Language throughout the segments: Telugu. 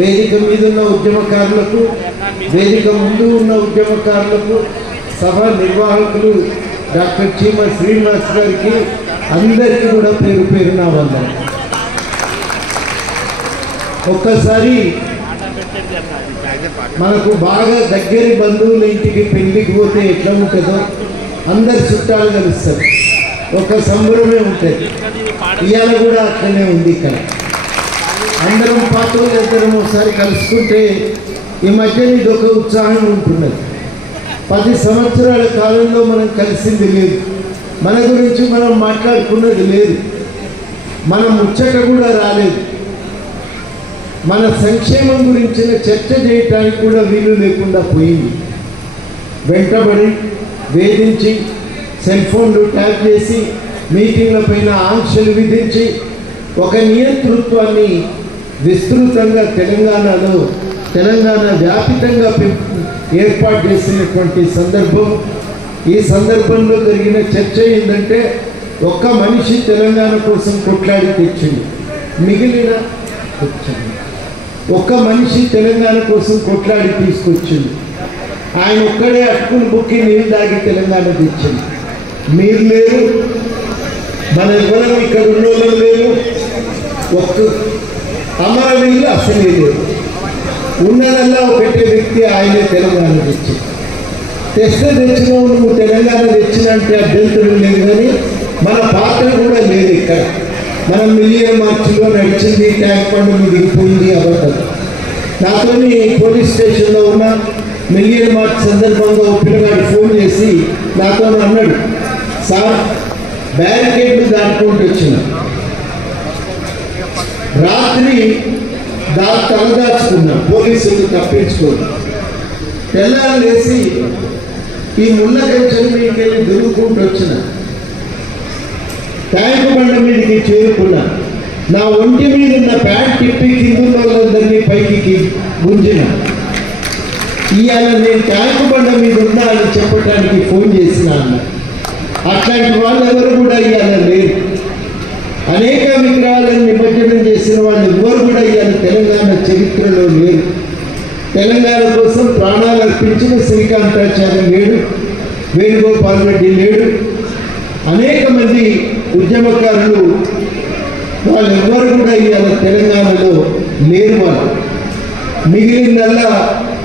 వేదిక మీద ఉన్న ఉద్యమకారులకు, వేదిక ముందు ఉన్న ఉద్యమకారులకు, సభ నిర్వాహకులు డాక్టర్ చీమ శ్రీనివాస్ గారికి అందరికీ కూడా పేరు పేరున వందనాలు. ఒక్కసారి మనకు బాగా దగ్గరి బంధువుల ఇంటికి పెళ్లికి పోతే ఎట్లా ఉంటుందో అందరు చుట్టాలు కలుస్తారు, ఒక సంబరమే ఉంటుంది. ఇవాళ కూడా అట్లనే ఉంది. ఇక్కడ అందరం పాత్రలు ఇద్దరం ఒకసారి కలుసుకుంటే ఈ మధ్య ఇది ఒక ఉత్సాహం ఉంటున్నది. 10 సంవత్సరాల కాలంలో మనం కలిసింది లేదు, మన గురించి మనం మాట్లాడుకున్నది లేదు, మన ముచ్చట కూడా రాలేదు, మన సంక్షేమం గురించిన చర్చ చేయటానికి కూడా వీలు లేకుండా పోయింది. వెంటబడి వేధించి సెల్ ఫోన్లు ట్యాప్ చేసి మీటింగ్ల పైన ఆంక్షలు విధించి ఒక నియంతృత్వాన్ని విస్తృతంగా తెలంగాణ వ్యాపితంగా ఏర్పాటు చేసినటువంటి సందర్భం. ఈ సందర్భంలో జరిగిన చర్చ ఏంటంటే ఒక్క మనిషి తెలంగాణ కోసం కొట్లాడి తెచ్చింది, మిగిలిన ఒక్క మనిషి తెలంగాణ కోసం కొట్లాడి తీసుకొచ్చింది. ఆయన ఒక్కడే అట్టుకుని బుక్కి నీళ్ళు తాగి తెలంగాణ తెచ్చింది. మీరు లేరు, మన ఎవరం ఇక్కడ ఉన్నోళ్ళు లేరు, ఒక్క అమరవీరులు అసలే లేరు. ఉన్నదల్లా ఒకటే వ్యక్తి ఆయనే తెలంగాణ తెచ్చింది. తెచ్చినావు నువ్వు తెలంగాణ తెచ్చినంటే అభ్యంతరం లేదు, కానీ మన పాత్ర కూడా లేదు. ఇక్కడ మనం మిలియన్ మార్చిలో నడిచింది, ట్యాంక్ పండు మీద దిగిపోయింది అబద్ధం. నాతో పోలీస్ స్టేషన్లో ఉన్న మిలియన్ మార్చ్ సందర్భంగా ఒక పిల్లగాడు ఫోన్ చేసి నాతో అన్నాడు, సార్ బ్యారికేడ్లు దాటుకుంటూ వచ్చిన రాత్రి తలదాచుకున్నా, పోలీసులు తప్పించుకోండి. తెల్లారు వేసి ఈ ముళ్ళ కంచెల మీదకి వెళ్ళి దొరుకుంటూ వచ్చిన ట్యాంకు బండ మీదకి చేరుకున్నా. నా ఒంటి మీద ఉన్న ప్యాంట్ తిప్పి కింద వాళ్ళందరినీ పైకి గుంజిన. ఇవాళ నేను ట్యాంకు బండ మీద ఉన్నా అని చెప్పడానికి ఫోన్ చేసిన అన్న. అట్లాంటి వాళ్ళు ఎవరు కూడా ఇవాళ లేరు. అనేక విగ్రహాలను నిమజ్జనం చేసిన వాళ్ళు ఎవరు కూడా ఇవాళ తెలంగాణ చరిత్రలో లేరు. తెలంగాణ కోసం ప్రాణాలు అర్పించిన శ్రీకాంతాచార్య లేడు, వేణుగోపాల్ రెడ్డి లేడు, అనేక మంది ఉద్యమకారులు వాళ్ళెవ్వరు కూడా ఇవాళ తెలంగాణలో లేరు. వాళ్ళు మిగిలిందల్లా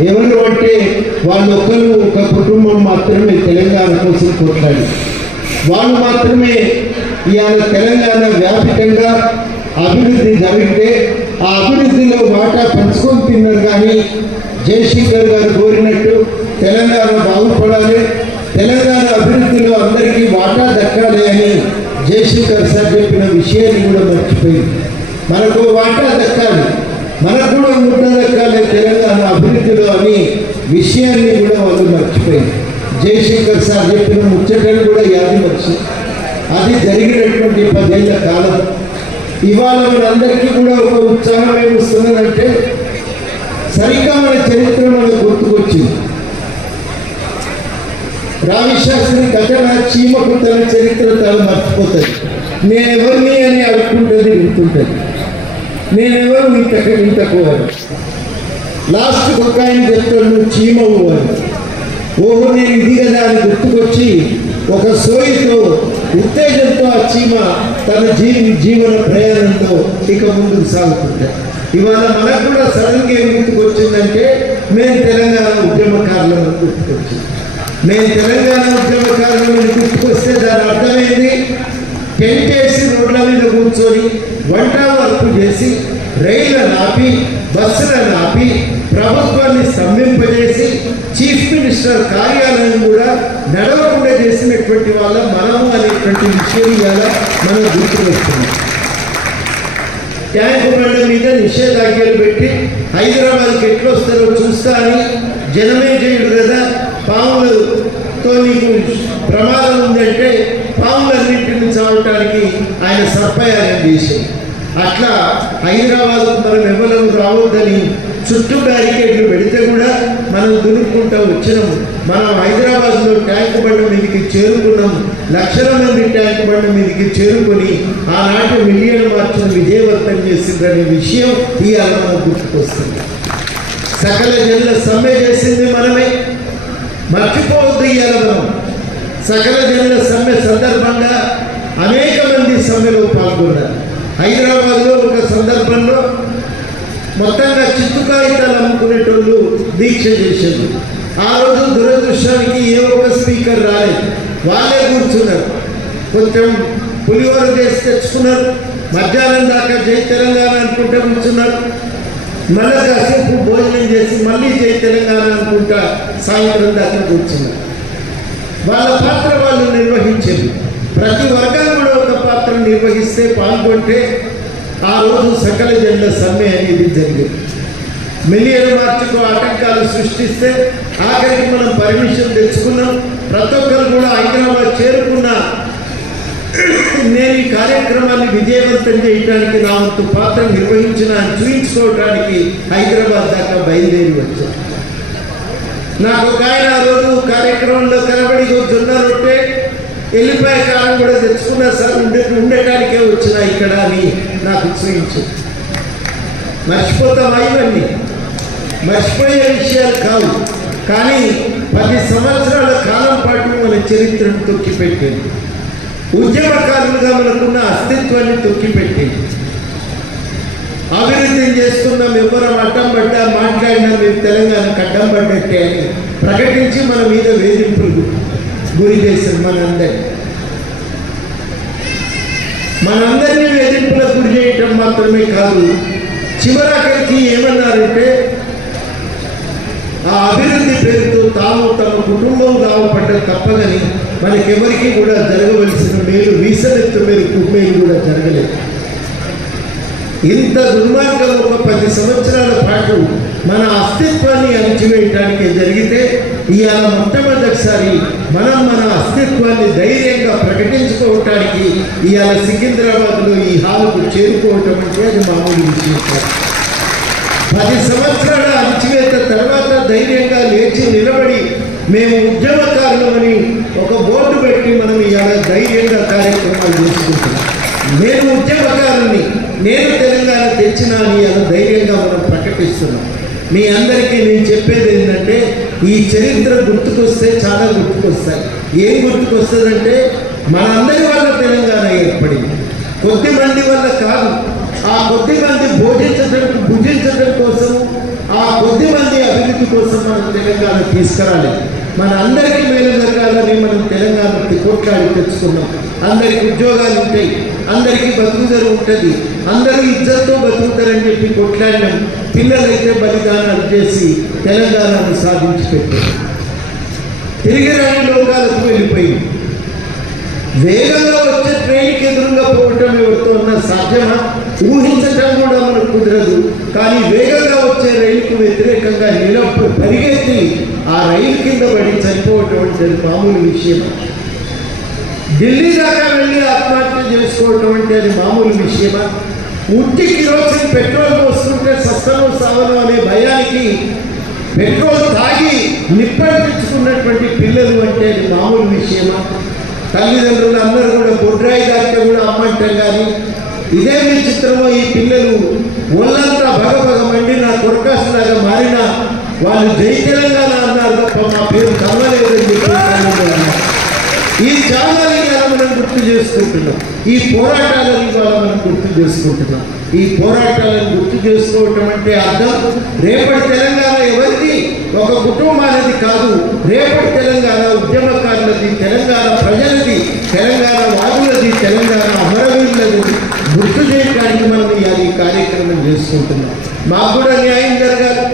ఎవరు అంటే వాళ్ళొక్కరు ఒక కుటుంబం మాత్రమే తెలంగాణ కోసం కొట్లాడి, వాళ్ళు మాత్రమే ఇవాళ తెలంగాణ వ్యాపికంగా అభివృద్ధి జరిగితే ఆ అభివృద్ధిలో వాటా పంచుకొని తిన్నారు. కానీ జయశంకర్ గారు కోరినట్టు తెలంగాణ బాగుపడాలి, తెలంగాణ అభివృద్ధిలో అందరికీ వాటా దక్కాలి అని జయశంకర్ సార్ చెప్పిన విషయాన్ని కూడా మర్చిపోయింది. మనకు వాటా దక్కాలి, మనకు కూడా ముట్ట దక్కాలి తెలంగాణ అభివృద్ధిలో అని విషయాన్ని కూడా వాళ్ళు మర్చిపోయింది. జయశంకర్ సార్ చెప్పిన ముచ్చటను కూడా యాది మర్చి అది జరిగినటువంటి 10 ఏళ్ల కాలం. ఇవాళ మనందరికీ కూడా ఒక ఉత్సాహం ఏమిస్తున్నదంటే సరిగ్గా మన చరిత్ర మనకు గుర్తుకొచ్చింది. రావిశాస్త్రి ఘటన చీమకు తన చరిత్ర తను మర్చిపోతుంది. నేనెవరిని అని అడుక్కుంటుంది, గుర్తుంటుంది. నేనెవరు ఇంతకు అని లాస్ట్కి ఒక ఆయన చెప్తాడు, నువ్వు చీమవు అని. ఓహో నేను ఇది కదా అని గుర్తుకొచ్చి ఒక సోయితో ఉత్తేజంతో ఆ చీమ తన జీవన ప్రయాణంతో ఇక ముందుకు సాగుతుంటాయి. ఇవాళ మనకు కూడా సడన్గా ఏం గుర్తుకొచ్చిందంటే మేము తెలంగాణ ఉద్యమకారులను గుర్తుకొచ్చింది. మేము తెలంగాణ ఉద్యమకారులను గుర్తుకొస్తే దాని అర్థమైంది టెంట్ వేసి రోడ్ల మీద కూర్చొని వంట వర్క్ చేసి రైళ్లను ఆపి బస్సులను ఆపి ప్రభుత్వాన్ని స్తంభింపజేసి చీఫ్ మినిస్టర్ కార్యాలయం కూడా నడవకుండా చేసినటువంటి వాళ్ళ మనము అనేటువంటి విషయం ఇవాళ మనం గుర్తుకొస్తున్నాం. ట్యాంకు బండ మీద నిషేధాజ్ఞలు పెట్టి హైదరాబాద్కి ఎట్లొస్తారో చూస్తా అని జనమే చేయడు కదా, పాములతో నీకు ప్రమాదం ఉందంటే పాములన్నింటిని చావటానికి ఆయన సర్పయాగం చేశారు. అట్లా హైదరాబాద్కు మనం ఎవరు రావద్దని చుట్టూ బ్యారికేడ్లు పెడితే కూడా మనం దురుక్కుంటూ వచ్చినాము. మనం హైదరాబాద్లో ట్యాంక్ బండ మీదకి చేరుకున్నాం. లక్షల మంది ట్యాంక్ బండ మీదకి చేరుకొని ఆనాటి మిలియన్ మార్చును విజయవంతం చేసిందనే విషయం ఇవాళ మనకు గుర్తుకొస్తుంది. సకల జనుల సమ్మె చేసింది మనమే, మర్చిపోవద్దు. ఇవాళ మనం సకల జనుల సమ్మె సందర్భంగా అనేక మంది సమ్మెలో పాల్గొన్నారు. హైదరాబాద్లో ఒక సందర్భంలో మొత్తంగా చిత్తు కాగితాలు అమ్ముకునేటోళ్ళు దీక్ష చేశారు. ఆ రోజు దురదృష్టానికి ఏ ఒక్క స్పీకర్ రాలేదు, వాళ్ళే కూర్చున్నారు. కొంచెం పులిహోర చేసి తెచ్చుకున్నారు. మధ్యాహ్నం దాకా జై తెలంగాణ అనుకుంటా కూర్చున్నారు. మళ్ళీ కాసేపు భోజనం చేసి మళ్ళీ జై తెలంగాణ అనుకుంటా సాయంత్రం దాకా కూర్చున్నారు. వాళ్ళ పాత్ర వాళ్ళు నిర్వహించారు. ప్రతి వర్గం కూడా ఒక పాత్ర నిర్వహిస్తే, పాల్గొంటే ఆ రోజు సకల జనుల సమ్మె అనేది జరిగింది. మిలియన్ మార్చుకు ఆటంకాలు సృష్టిస్తే ఆఖరికి మనం పర్మిషన్ తెచ్చుకున్నాం. ప్రతి ఒక్కరు కూడా హైదరాబాద్ చేరుకున్నా నేను ఈ కార్యక్రమాన్ని విజయవంతం చేయడానికి నా వంతు పాత్ర నిర్వహించిన చూపించుకోవడానికి హైదరాబాద్ దాకా బయలుదేరి వచ్చాను. నాకు ఒక ఆయన ఆ రోజు కార్యక్రమంలో కనబడి జొన్న రొట్టె వెళ్ళిపోయే కాలం కూడా తెచ్చుకున్నా సార్, ఉండటానికే వచ్చినా ఇక్కడ అని నాకు చూపించు. మర్చిపోతాం, ఇవన్నీ మర్చిపోయే విషయాలు కావు. కానీ 10 సంవత్సరాల కాలం పాటు మన చరిత్రను తొక్కిపెట్టింది. ఉద్యమకారులుగా మనకున్న అస్తిత్వాన్ని తొక్కిపెట్టింది. అభివృద్ధి చేస్తున్నాం, ఎవరు అడ్డం పడ్డా మాట్లాడినా మేము తెలంగాణకు అడ్డం పడ్డట్టే అని ప్రకటించి మన మీద వేధింపులు గురి చేశారు. మనందరినీ వేధింపులకు గురి చేయటం మాత్రమే కాదు, చివరాఖరికి ఏమన్నారంటే ఆ అభివృద్ధి పేరుతో తాము తమ కుటుంబం లాభపడ్డ తప్పదని మనకెవరికి కూడా జరగవలసిన మేలు వీసనెత్తు మేరకు మేలు కూడా జరగలేదు. ఇంత దుర్మార్గం ఒక 10 సంవత్సరాల పాటు మన అస్తిత్వాన్ని అణచివేయటానికి జరిగితే ఇవాళ మొట్టమొదటిసారి మనం మన అస్తిత్వాన్ని ధైర్యంగా ప్రకటించుకోవటానికి ఇవాళ సికింద్రాబాద్లో ఈ హాలుకు చేరుకోవటం అంటే అది మామూలు విషయం కాదు. 10 సంవత్సరాల అణచివేత తర్వాత ధైర్యంగా లేచి నిలబడి మేము ఉద్యమకారులమని ఒక బోర్డు పెట్టి మనం ఇవాళ ధైర్యంగా కార్యక్రమాలు చేసుకుంటున్నాం. నేను ఉద్యమకారుని, నేను తెలంగాణ తెచ్చినా అని ఇవాళ ధైర్యంగా మనం ప్రకటిస్తున్నాం. మీ అందరికీ నేను చెప్పేది ఏంటంటే ఈ చరిత్ర గుర్తుకొస్తే చాలా గుర్తుకొస్తాయి. ఏం గుర్తుకొస్తుందంటే మనందరి వల్ల తెలంగాణ ఏర్పడింది, కొద్ది మంది వల్ల కాదు. ఆ కొద్ది మంది భుజించడం కోసం, ఆ కొద్ది మంది అభివృద్ధి కోసం మనం తెలంగాణ తీసుకురాలి. మన అందరికీ మేలు జరగాలని మనం తెలంగాణకి కొట్లాడి తెచ్చుకున్నాం. అందరికి ఉద్యోగాలు ఉంటాయి, అందరికీ బతుకుదరు ఉంటుంది, అందరూ ఇజ్జత్తో బతుకుతారని చెప్పి కొట్లాడినాం. పిల్లలైతే బలిదానాలు చేసి తెలంగాణను సాధించి పెట్టారు. తిరిగి రాని లోకాలకు వెళ్ళిపోయింది. వేగంగా వచ్చే ట్రైన్కి ఎదురుగా పోవటం ఎవరితో ఉన్న సాధ్యమా? ఊహించటం కూడా మనకు కుదరదు. కానీ వేగంగా వచ్చే రైలుకు వ్యతిరేకంగా పరిగెత్తి ఆ రైలు కింద పడి చనిపోవటం అంటే మామూలు విషయం. ఢిల్లీ దాకా వెళ్ళి ఆత్మహత్య చేసుకోవటం అంటే అది మామూలు విషయమా? ఉట్టి కిరోసిన్ పెట్రోల్ పోస్తుంటే సస్తనం సావనం అనే భయానికి పెట్రోల్ తాగి నిప్పంటించుకున్నటువంటి పిల్లలు అంటే అది మామూలు విషయమా? తల్లిదండ్రులు అందరూ కూడా బొడ్రాయి దాకా కూడా అమ్మంటాం. కానీ ఇదే విచిత్రమో ఈ పిల్లలు ఒళ్ళంతా భగభగమండి నా కొరకాసులాగా మారినా వాళ్ళు జై తెలంగాణ అన్నారు తప్ప మా పేరు కలవలేదని చెప్పి ఈ త్యాగాలని మనం గుర్తు చేసుకుంటున్నాం. ఈ పోరాటాలని ఇవాళ మనం గుర్తు చేసుకుంటున్నాం. ఈ పోరాటాలను గుర్తు చేసుకోవటం అంటే అర్థం రేపటి తెలంగాణ ఎవరిది? ఒక కుటుంబాలది కాదు. రేపటి తెలంగాణ ఉద్యమకారులది, తెలంగాణ ప్రజలది, తెలంగాణ వాదులది, తెలంగాణ అమరవీరులది గుర్తు చేయడానికి మనం ఈ కార్యక్రమం చేసుకుంటున్నాం. మాకు కూడా న్యాయం జరగాలి,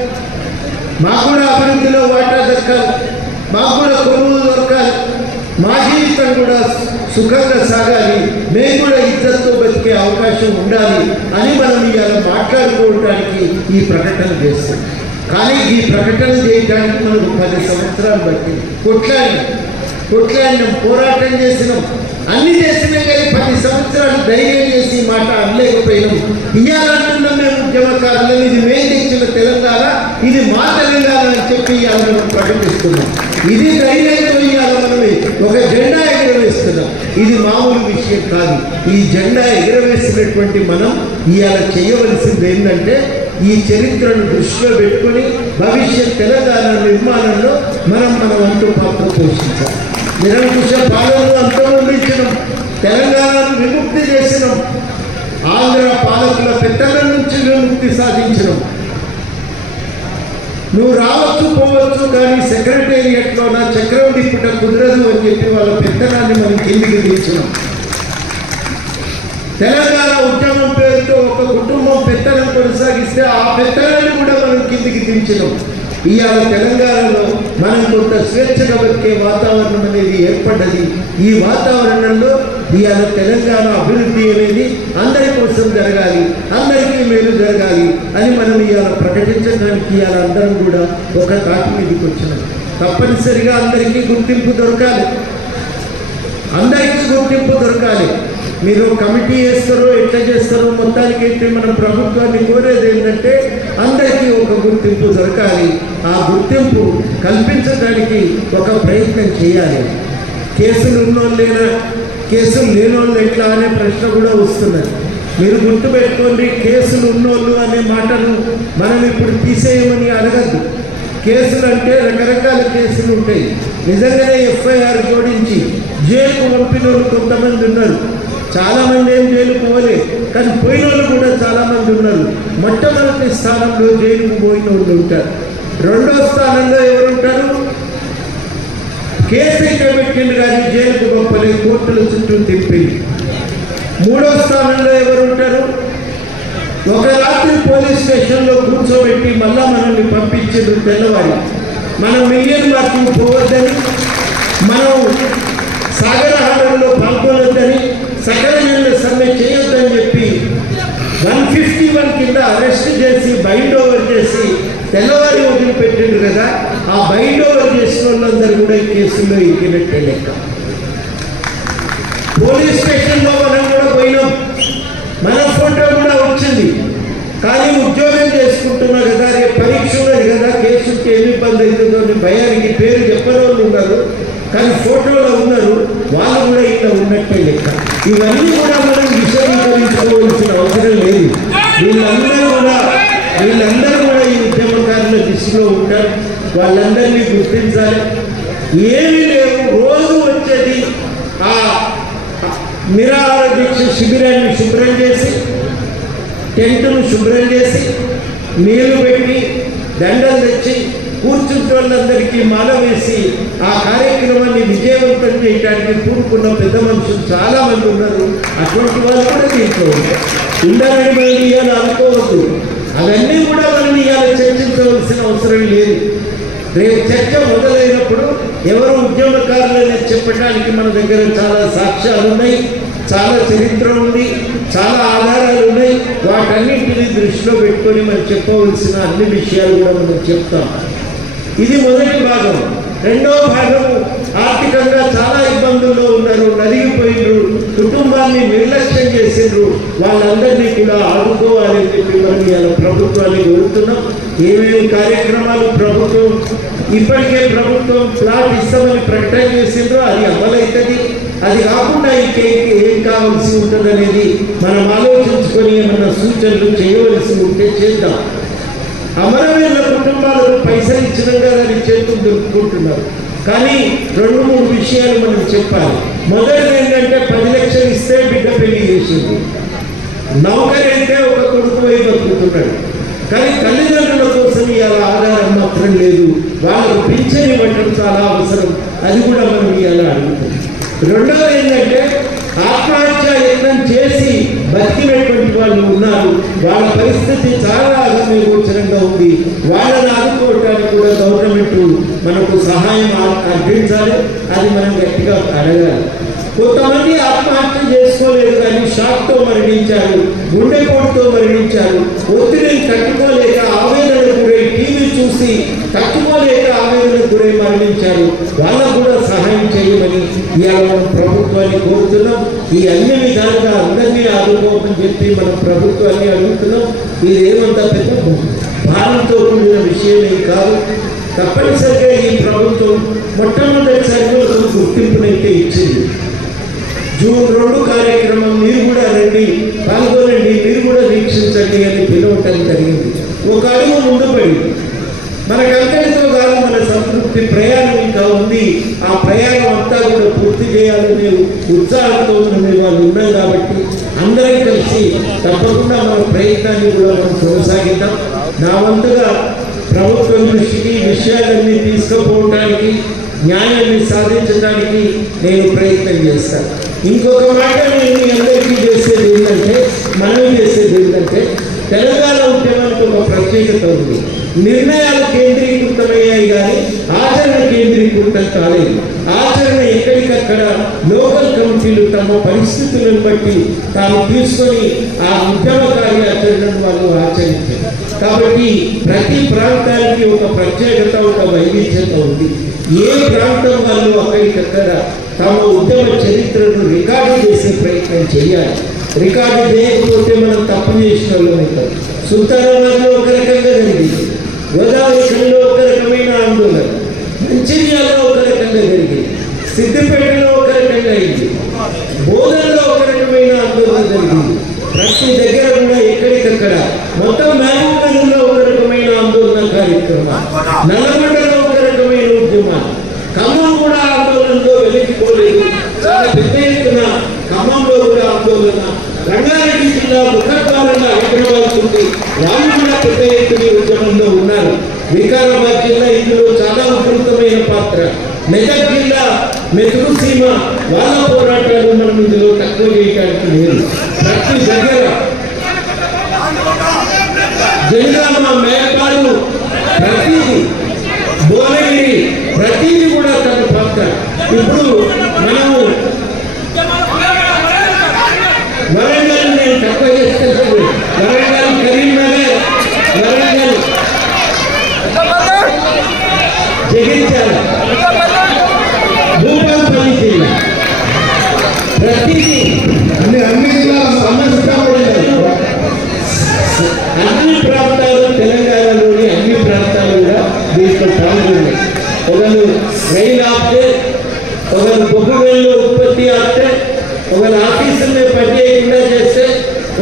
మాకు కూడా అభివృద్ధిలో వాటా దక్కాలి, మాకు కూడా కొనుగోలు దొరకాలి, మా జీవితం కూడా సుఖంగా సాగాలి, మేము కూడా ఇజ్జత్తో బతికే అవకాశం ఉండాలి అని మనం ఇవాళ మాట్లాడుకోవడానికి ఈ ప్రకటన చేస్తాం. కానీ ఈ ప్రకటన చేయడానికి మనకు 10 సంవత్సరాలు పట్టింది. కొట్లాడినాం, పోరాటం చేసినాం, అన్ని చేసినాం. కానీ 10 సంవత్సరాలు ధైర్యం చేసి మాట అనలేకపోయినాం. ఇవ్వాలంటున్నాం మేము ఉద్యమకారులను, ఇది మేము తెచ్చిన తెలంగాణ, ఇది మా తెలంగాణ అని చెప్పి చెప్పి ఇవాళ మనం ప్రకటిస్తున్నాం. ఇది ధైర్యంతో ఇవాళ మనం ఒక జెండా ఎగరవేస్తున్నాం. ఇది మామూలు విషయం కాదు. ఈ జెండా ఎగరవేసినటువంటి మనం ఇవాళ చేయవలసింది ఏంటంటే ఈ చరిత్రను దృష్టిలో పెట్టుకొని భవిష్యత్ తెలంగాణ నిర్మాణంలో మనం మన వంతు పాత్ర పోషించాలి. నిరంకుశ పాలనను అంతమొందించడం, తెలంగాణను విముక్తి చేసినాం, ఆంధ్ర పాలకుల పెత్తనం నుంచి విముక్తి సాధించడం. నువ్వు రావచ్చు పోవచ్చు కానీ సెక్రటేరియట్లో నా చక్రం తిప్పుట కుదరదు అని చెప్పి వాళ్ళ పెత్తనాన్ని మనం కిందికి దించినాం. తెలంగాణ ఉద్యమం పేరుతో ఒక కుటుంబం పెత్తనం కొనసాగిస్తే ఆ పెత్తనాన్ని కూడా మనం కిందికి దించినాం. ఇవాళ తెలంగాణలో మనం కొంత స్వేచ్ఛగా బతికే వాతావరణం అనేది ఏర్పడ్డది. ఈ వాతావరణంలో ఇవాళ తెలంగాణ అభివృద్ధి అనేది అందరి కోసం జరగాలి, అందరికీ మేలు జరగాలి అని మనం ఇవాళ ప్రకటించడానికి ఇవాళ అందరం కూడా ఒక తాటి మీదకి వచ్చినాం. తప్పనిసరిగా అందరికీ గుర్తింపు దొరకాలి, అందరికీ గుర్తింపు దొరకాలి. మీరు కమిటీ చేస్తారో ఎట్లా చేస్తారో మొత్తానికి అయితే మన ప్రభుత్వాన్ని కోరేది ఏంటంటే అందరికీ ఒక గుర్తింపు దొరకాలి. ఆ గుర్తింపు కల్పించడానికి ఒక ప్రయత్నం చేయాలి. కేసులు ఉన్నోళ్ళేనా, కేసులు లేనోళ్ళు ఎట్లా అనే ప్రశ్న కూడా వస్తున్నది. మీరు గుర్తుపెట్టుకోండి, కేసులు ఉన్నోళ్ళు అనే మాటను మనం ఇప్పుడు తీసేయమని అడగద్దు. కేసులు అంటే రకరకాల కేసులు ఉంటాయి. నిజంగానే ఎఫ్ఐఆర్ జోడించి జైలుకు పంపిన వాళ్ళు కొంతమంది ఉన్నారు. చాలామంది ఏం జైలు పోలేదు, కానీ పోయిన వాళ్ళు కూడా చాలామంది ఉన్నారు. మొట్టమొదటి స్థానంలో జైలుకు పోయిన వాళ్ళు ఉంటారు. రెండో స్థానంలో ఎవరుంటారు? కేసు అయితే పెట్టిండు కానీ జైలుకు పంపలేదు, కోర్టుల చుట్టూ తిప్పింది. మూడో స్థానంలో ఎవరుంటారు? ఒక రాత్రి పోలీస్ స్టేషన్లో కూర్చోబెట్టి మళ్ళా మనల్ని పంపించారు తెల్లవారి. మనం మిలియన్ మార్కులు పోవద్దని, మనం సాగరహారంలో పాల్గొనొద్దని, సకలమైన సమ్మె చేయొద్దని చెప్పి 151 కింద అరెస్ట్ చేసి బైండ్ ఓవర్ చేసి తెల్లవారి వదిలిపెట్టిండు కదా. ఆ బైండ్ ఓవర్ చేసిన వాళ్ళందరూ కూడా ఈ కేసుల్లో ఇరికినట్టే లెక్క. పోలీస్ స్టేషన్లో మనం కూడా పోయినాం, మన ఫోటో కూడా వచ్చింది. కానీ ఉద్యోగం చేసుకుంటున్నా కదా, రేపు పరీక్ష ఉన్నది కదా, కేసుకి ఏమి ఇబ్బంది అవుతుందో అని భయానికి పేరు చెప్పని వాళ్ళు ఉన్నారు, కానీ ఫోటోలో ఉన్నారు. వాళ్ళు కూడా ఇలా ఉన్నట్టే లెక్క. ఇవన్నీ కూడా మనం విశదీకరించుకోవాల్సిన అవసరం లేదు. వీళ్ళందరూ కూడా ఈ ఉద్యమకారుల దిశలో ఉంటారు. వాళ్ళందరినీ గుర్తించాలి. ఏమీ లేవు, రోజు వచ్చేది ఆ నిరాహార దీక్ష శిబిరాన్ని శుభ్రం చేసి, టెంటును శుభ్రం చేసి, నీళ్లు పెట్టి, దండలు తెచ్చి కూర్చుంటే వాళ్ళందరికీ మాల వేసి ఆ కార్యక్రమాన్ని విజయవంతం చేయడానికి పూనుకున్న పెద్ద మనుషులు చాలామంది ఉన్నారు. అటువంటి వాళ్ళు కూడా దీంట్లో ఉంటారు. ఉండాలని మనం ఇవాళ అనుకోవద్దు. అవన్నీ కూడా మనం ఇవాళ చర్చించవలసిన అవసరం లేదు. రేపు చర్చ మొదలైనప్పుడు ఎవరు ఉద్యమకారులని చెప్పడానికి మన దగ్గర చాలా సాక్ష్యాలు ఉన్నాయి, చాలా చరిత్ర ఉంది, చాలా ఆధారాలు ఉన్నాయి. వాటన్నింటినీ దృష్టిలో పెట్టుకొని మనం చెప్పవలసిన అన్ని విషయాలు కూడా మనం చెప్తాం. ఇది మొదటి భాగం. రెండో భాగము, ఆర్థికంగా చాలా ఇబ్బందుల్లో ఉన్నారు, నలిగిపోయినరు, కుటుంబాన్ని నిర్లక్ష్యం చేసిండ్రు. వాళ్ళందరినీ కూడా ఆదుకోవాలని చెప్పి మనం ఇవాళ ప్రభుత్వాన్ని కోరుతున్నాం. ఏమేమి కార్యక్రమాలు ప్రభుత్వం ఇప్పటికే ప్రభుత్వం ప్లాట్ ఇస్తామని ప్రకటన చేసిండ్రో అది అమలవుతుంది. అది కాకుండా ఏం కావాల్సి ఉంటుందనేది మనం ఆలోచించుకొని ఏమన్నా సూచనలు చేయవలసి ఉంటే చేద్దాం. అమరవీరుల కుటుంబాలకు పైసలు ఇచ్చినాం కదా అని చేతులు దొరుకుతుంటున్నారు. కానీ 2-3 విషయాలు మనం చెప్పాలి. మొదటిది ఏంటంటే 10 లక్షలు ఇస్తే బిడ్డ పెళ్లి చేసింది. నౌకరి అయితే ఒక కొడుకు వైపు బతుకుతున్నాడు. కానీ తల్లిదండ్రుల కోసం ఇవాళ ఆధారం మాత్రం లేదు. వాళ్ళకు పింఛన్ ఇవ్వటం చాలా అవసరం. అది కూడా మనం ఇవాళ అడుగుతాం. రెండవది ఏంటంటే ఆత్మహత్య యత్నం చేసి బతికినటువంటి వాళ్ళు ఉన్నారు. వాళ్ళ పరిస్థితి చాలా అగమ్యగోచరంగా ఉంది. వాళ్ళని ఆదుకోవటానికి కూడా గవర్నమెంట్ మనకు సహాయం అందించాలి. అది మనం గట్టిగా అడగాలి. కొంతమంది ఆత్మహత్య చేసుకోలేదు కానీ షాక్తో మరణించారు, గుండెపోటుతో మరణించారు, ఒత్తిడిని తట్టుకోలేక ఆవేదనకు గురై టీవీ చూసి తట్టుకోలేక ఆవేదనకు గురై మరణించారు. వాళ్ళకు కూడా సహాయం చేయమని ఇవాళ మనం ప్రభుత్వాన్ని కోరుతున్నాం. ఈ అన్ని విధాలుగా అందరినీ ఆదుకోమని చెప్పి మనం ప్రభుత్వాన్ని అడుగుతున్నాం. ఇది ఏమంత పెద్ద భారంతో కూడిన విషయమే కాదు. తప్పనిసరిగా ఈ ప్రభుత్వం మొట్టమొదటిసారిగా ఒక గుర్తింపునైతే ఇచ్చింది. జూన్ 2 కార్యక్రమం మీరు కూడా రండి, పాల్గొనండి, మీరు కూడా వీక్షించండి అని పిలవటం జరిగింది. ఒక అడుగు ముందు పడి మనకందరితో కాదు మన సంతృప్తి ప్రయాణం ఇంకా ఉంది. ఆ ప్రయాణం అంతా కూడా పూర్తి చేయాలనే ఉత్సాహంతో వాళ్ళు ఉన్నాం కాబట్టి అందరం కలిసి తప్పకుండా మన ప్రయత్నాన్ని కూడా మనం కొనసాగిద్దాం. నా వంతుగా ప్రభుత్వం దృష్టికి విషయాలన్నీ తీసుకుపోవడానికి, న్యాయాన్ని సాధించడానికి నేను ప్రయత్నం చేస్తాను. ఇంకొక మాట నేను మీ అందరికీ చేసేది ఏంటంటే, మనం చేసేది ఏంటంటే, తెలంగాణ ఉద్యమానికి ఒక ప్రత్యేకత ఉంది. నిర్ణయాలు కేంద్రీకృతమయ్యాయి కానీ ఆచరణ కేంద్రీకృతం కాలేదు. ఆచరణ ఎక్కడికక్కడ లోకల్ కమిటీలు తమ పరిస్థితులను బట్టి తాము తీసుకొని ఆ ఉద్యమ కార్యాచరణను వాళ్ళు ఆచరించారు. కాబట్టి ప్రతి ప్రాంతానికి ఒక ప్రత్యేకత, ఒక వైవిధ్యత ఉంది. ఏ ప్రాంతం వాళ్ళు అక్కడికక్కడ తమ ఉద్యమ చరిత్రను రికార్డు చేసే ప్రయత్నం చేయాలి. రికార్డు చేయకపోతే మనం తప్పు చేసిన వాళ్ళం అవుతాం. సుల్తానాబాద్లో ఒక రకంగా జరిగింది, గోదావరిలో ఒక రకమైన ఆందోళన, మంచిర్యాలలో ఒక రకంగా జరిగింది, సిద్దిపేటలో ఒక రకంగా అయింది, బోధనలో ఒక రకమైన ఆందోళన జరిగింది. ప్రతి దగ్గర కూడా ఎక్కడికక్కడ మొత్తం మహబూబ్నగర్లో ఒక రకమైన ఆందోళన కార్యక్రమం, నల్లగొండలో ఒక రకమైన ఉద్యమాలు, ఖమ్మం కూడా ఆందోళనలో వెలికిపోలేదు. చాలా పెద్ద ఎత్తున ఖమ్మంలో కూడా ఆందోళన, రంగారెడ్డి జిల్లా ముఖద్వారంగా హైదరాబాద్ ఉంది, వాళ్ళు కూడా పెద్ద ఎత్తున ఉద్యమంలో ఉన్నారు. వికారాబాద్ జిల్లా ఇందులో చాలా ఉధృతమైన పాత్ర, మెదక్ జిల్లా మెతుకు సీమ వాళ్ళ పోరాటాలు మనం ఇందులో తక్కువ చేయడానికి లేదు. ప్రతి దగ్గర జనగామ, మేపాడు, ప్రతిదీ భువనగిరి, ప్రతిదీ కూడా తన పాత్ర. ఇప్పుడు మనము వరంగల్ నేను తక్కువ చేస్తాను, వరంగల్, కరీంనగర్, వరంగల్, జగిత్యాల, భూపాలపల్లి జిల్లా, ప్రతిదీ అన్ని జిల్లాల సమస్య అన్ని ప్రాంతాలు, తెలంగాణలోని అన్ని ప్రాంతాలు కూడా దీంట్లో పాల్గొన్నాయి. ఒకరు రైలు ఆపితే, ఒకరు బొగ్గువేళ్ళు ఉత్పత్తి ఆపితే, ఒకరు ఆఫీసుల్ని పనిచేయకుండా చేస్తే,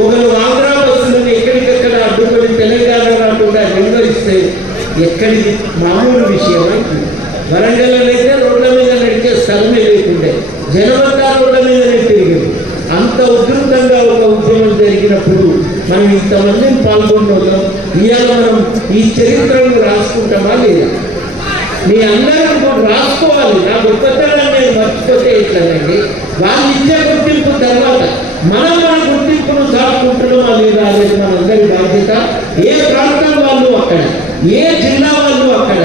ఒకరు ఆంధ్ర బస్సులను ఎక్కడికక్కడ అడ్డుకొని తెలంగాణ రాకుండా నిర్వహిస్తే ఎక్కడికి మామూలు విషయమా? వరంగల్లోనైతే రోడ్ల మీద నడిచే స్థలమే లేకుండే, జనమంతా రోడ్ల మీదనే తిరిగింది. అంత ఉధృతంగా ఒక ఉద్యమం జరిగినప్పుడు మనం ఇంతమందిని పాల్గొంటున్నాం. ఇవాళ మనం ఈ చరిత్రను రాసుకుంటామా లేదా? మీ అందరం కూడా రాసుకోవాలి. నా గొప్పతనాన్ని నేను మర్చిపోతే ఇట్లానండి. వాళ్ళు ఇచ్చే గుర్తింపు తర్వాత మనం మన గుర్తింపును చాటుకుంటున్నామా లేదా అనేది మనందరి బాధ్యత. ఏ ప్రాంతం వాళ్ళు అక్కడ, ఏ జిల్లా వాళ్ళు అక్కడ,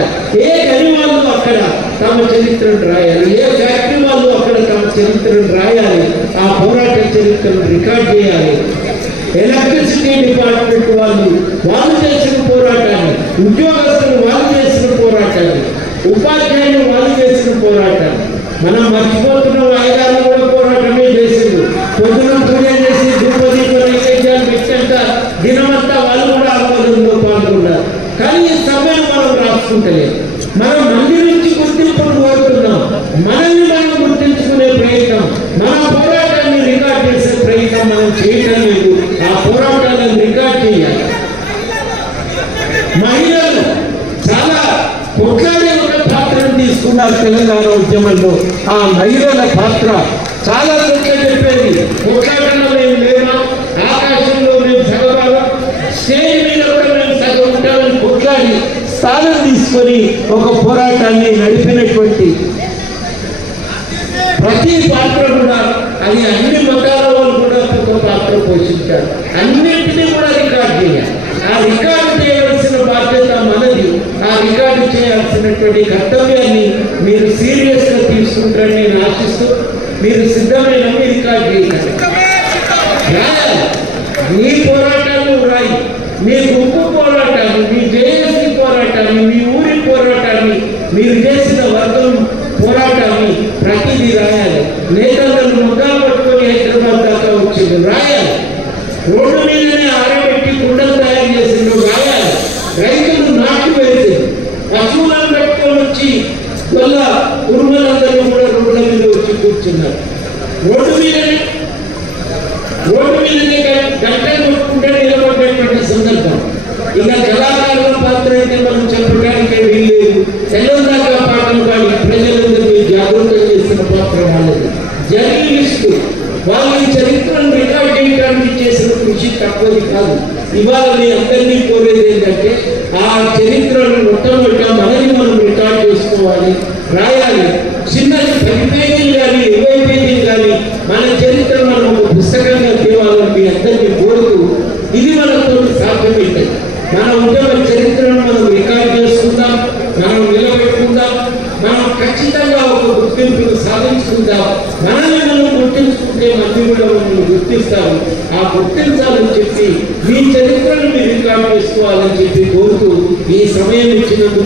ఏ గని వాళ్ళు అక్కడ తమ చరిత్రను రాయాలి, ఏ ఫ్యాక్టరీ వాళ్ళు అక్కడ తమ చరిత్రను రాయాలి, ఆ పోరాట చరిత్రను రికార్డ్ చేయాలి. ఎలక్ట్రిసిటీ డిపార్ట్మెంట్ వాళ్ళు చేసిన పోరాటాన్ని, ఉద్యోగస్తులు వాళ్ళు చేసిన పోరాటాన్ని, ఉపాధ్యాయులు వాళ్ళు చేసిన పోరాటాన్ని మనం మర్చిపోతున్న వాయిదాలు కూడా పోరాటమే చేసింది. పొద్దున పూజ చేసి ధూపదీప నైవేద్యాలు పెట్టంట దినమంతా వాళ్ళు కూడా ఆందోళనలో పాల్గొన్నారు. కానీ ఈ సమయం మనం రాసుకుంటలేదు. మనం మంది నుంచి గుర్తింపును కోరుతున్నాం. మనల్ని మనం గుర్తించుకునే ప్రయత్నం, మన పోరాటాన్ని రికార్డ్ చేసే ప్రయత్నం మనం చేయటం లేదు. ఆ పోరాటాలను రికార్డ్ చేయాలి. మహిళలు చాలా కొట్లాడే ఒక పాత్రను తీసుకున్నారు తెలంగాణ ఉద్యమంలో. ఆ మహిళల పాత్ర చాలా గొప్పగా చెప్పేది. కొట్లాటలో మేము లేమా, ఆకాశంలో మేము సగభాగం, స్టేజ్ మీద కూడా మేము సగం ఉంటామని కొట్లాడి స్థానం తీసుకొని ఒక పోరాటాన్ని నడిపినటువంటి ప్రతి పాత్ర కూడా, అది అన్ని మతాల వాళ్ళు కూడా ఒక పాత్ర పోషించారు. అన్నింటినీ కూడా రికార్డ్ చేయాలి. ఆ రికార్డు చేయవలసిన బాధ్యత మనది. ఆ రికార్డు చేయాల్సినటువంటి కర్తవ్యాన్ని మీరు సీరియస్గా తీసుకుంటారని నేను ఆశిస్తూ, మీరు సిద్ధమైన రికార్డు చేయాలి. రాయాలి. మీ పోరాటాలు రాయి, మీ గుంపు పోరాటాలు, మీ జేఏసీ పోరాటాన్ని, మీ ఊరి పోరాటాన్ని, మీరు చేసిన వర్గం పోరాటాన్ని ప్రతిదీ రాయాలి. నేతలను ముద్దా పట్టుకొని హైదరాబాద్ దాకా వచ్చింది రాయాలి. రోడ్డు మీదనే ఆరబెట్టి కుండలు తయారు చేసిండు రాయాలి. రైతులు నాటు వేసింది, పశువులను కూర్చున్నారు. రోడ్డు మీదనే గంటలు కొట్టుకుంటే నిలబడేటువంటి సందర్భం. ఇక కళాకారుల పాత్ర అయితే మనం చెప్పడానికి వీల్లేదు. తెలంగాణ పాటలు కానీ ప్రజలందరినీ జాగృతం చేసిన పాత్ర వాళ్ళది. జర్నలిస్టు వాళ్ళ చరిత్రను రికార్డ్ చేయడానికి చేసిన కృషి తక్కువది కాదు. ఇవాళ మీ అందరినీ కోరేది ఏంటంటే ఆ చరిత్రను మొట్టమొదటిగా మనం రికార్డ్ చేసుకోవాలి, రాయాలి. చిన్న 10 పేజీలు కానీ 20 పేజీలు కానీ మన చరిత్ర మనం ఒక పుస్తకంగా తేవాలని మీ అందరినీ కోరుతూ, ఇది మనతో సాధ్యమైంది. మన ఉద్యమ చరిత్రను మనం రికార్డ్ చేసుకుందాం, మనం నిలబెట్టుకుందాం, మనం ఖచ్చితంగా ఒక గుర్తింపును సాధించుకుందాం. మనల్ని మనం గుర్తించుకుంటే మంది కూడా మనల్ని గుర్తిస్తాము. ఆ గుర్తించాలని చెప్పి మీ చరిత్రను మీరు రికార్డ్ చేసుకోవాలని చెప్పి కోరుతూ ఈ సమయం ఇచ్చినందుకు